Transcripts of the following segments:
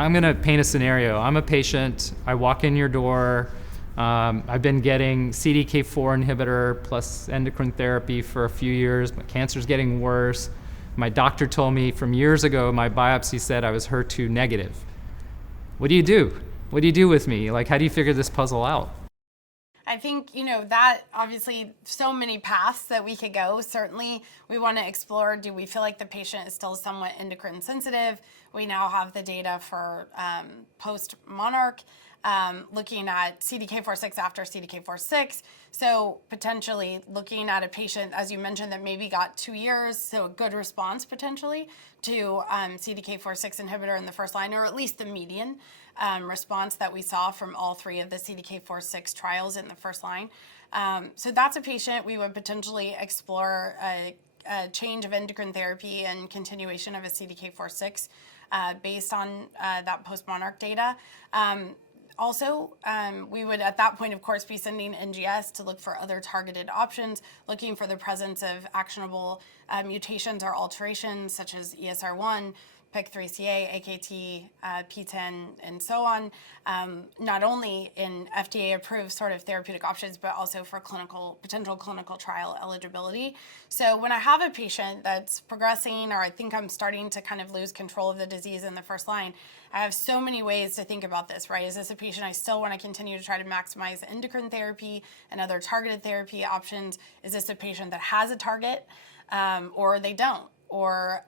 I'm going to paint a scenario. I'm a patient. I walk in your door. I've been getting CDK4 inhibitor plus endocrine therapy for a few years. My cancer's getting worse. My doctor told me from years ago, my biopsy said I was HER2 negative. What do you do? What do you do with me? Like, how do you figure this puzzle out? I think, that obviously so many paths that we could go. Certainly, we want to explore, do we feel like the patient is still somewhat endocrine sensitive? We now have the data for post-Monarch, looking at CDK4/6 after CDK4/6. So potentially looking at a patient, as you mentioned, that maybe got 2 years, so a good response potentially to CDK4/6 inhibitor in the first line, or at least the median response that we saw from all 3 of the CDK4/6 trials in the first line. So that's a patient we would potentially explore a change of endocrine therapy and continuation of a CDK4/6 based on that post-Monarch data. Also, we would at that point, of course, be sending NGS to look for other targeted options, looking for the presence of actionable mutations or alterations such as ESR1, PIK3CA, AKT, PTEN, and so on, not only in FDA-approved sort of therapeutic options, but also for potential clinical trial eligibility. So when I have a patient that's progressing, or I think I'm starting to kind of lose control of the disease in the first line, I have so many ways to think about this, right? Is this a patient I still want to continue to try to maximize endocrine therapy and other targeted therapy options? Is this a patient that has a target, or they don't? Or,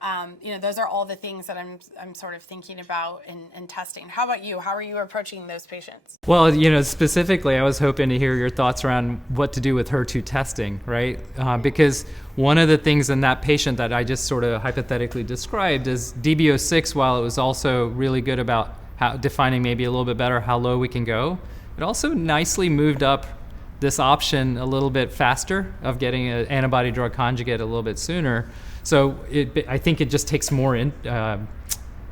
those are all the things that I'm sort of thinking about in testing. How about you? How are you approaching those patients? Well, specifically, I was hoping to hear your thoughts around what to do with HER2 testing, right? Because one of the things in that patient that I just sort of hypothetically described is DB06, while it was also really good about defining maybe a little bit better how low we can go, it also nicely moved up this option a little bit faster of getting an antibody drug conjugate a little bit sooner. So I think it just takes more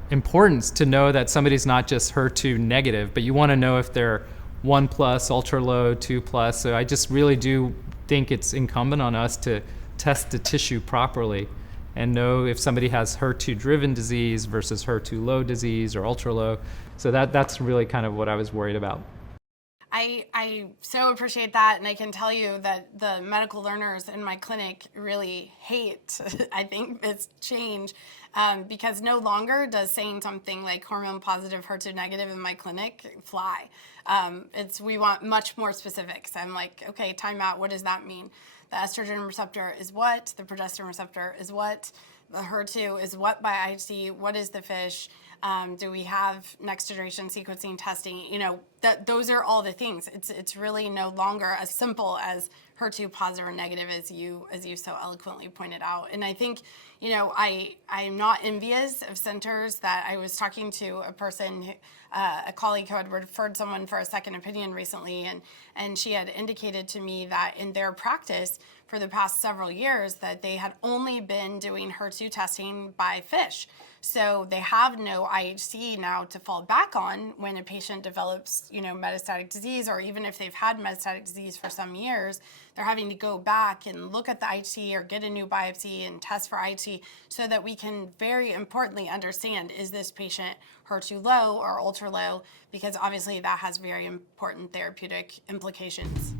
importance to know that somebody's not just HER2 negative, but you want to know if they're 1+, ultra low, 2+. So I just really do think it's incumbent on us to test the tissue properly and know if somebody has HER2-driven disease versus HER2 low disease or ultra low. So that's really kind of what I was worried about. I so appreciate that, and I can tell you that the medical learners in my clinic really hate, I think, this change, because no longer does saying something like hormone positive, HER2 negative in my clinic fly. We want much more specifics. I'm like, okay, time out, what does that mean? The estrogen receptor is what? The progesterone receptor is what? The HER2 is what by IHC? What is the FISH? Do we have next generation sequencing testing? Those are all the things. It's really no longer as simple as HER2 positive or negative as you so eloquently pointed out. And I think, I'm not envious of centers that I was talking to a person, a colleague who had referred someone for a second opinion recently, and she had indicated to me that in their practice for the past several years that they had only been doing HER2 testing by FISH. So they have no IHC now to fall back on when a patient develops, metastatic disease, or even if they've had metastatic disease for some years, they're having to go back and look at the IHC or get a new biopsy and test for IHC so that we can very importantly understand, is this patient HER2 low or ultra low? Because obviously that has very important therapeutic implications.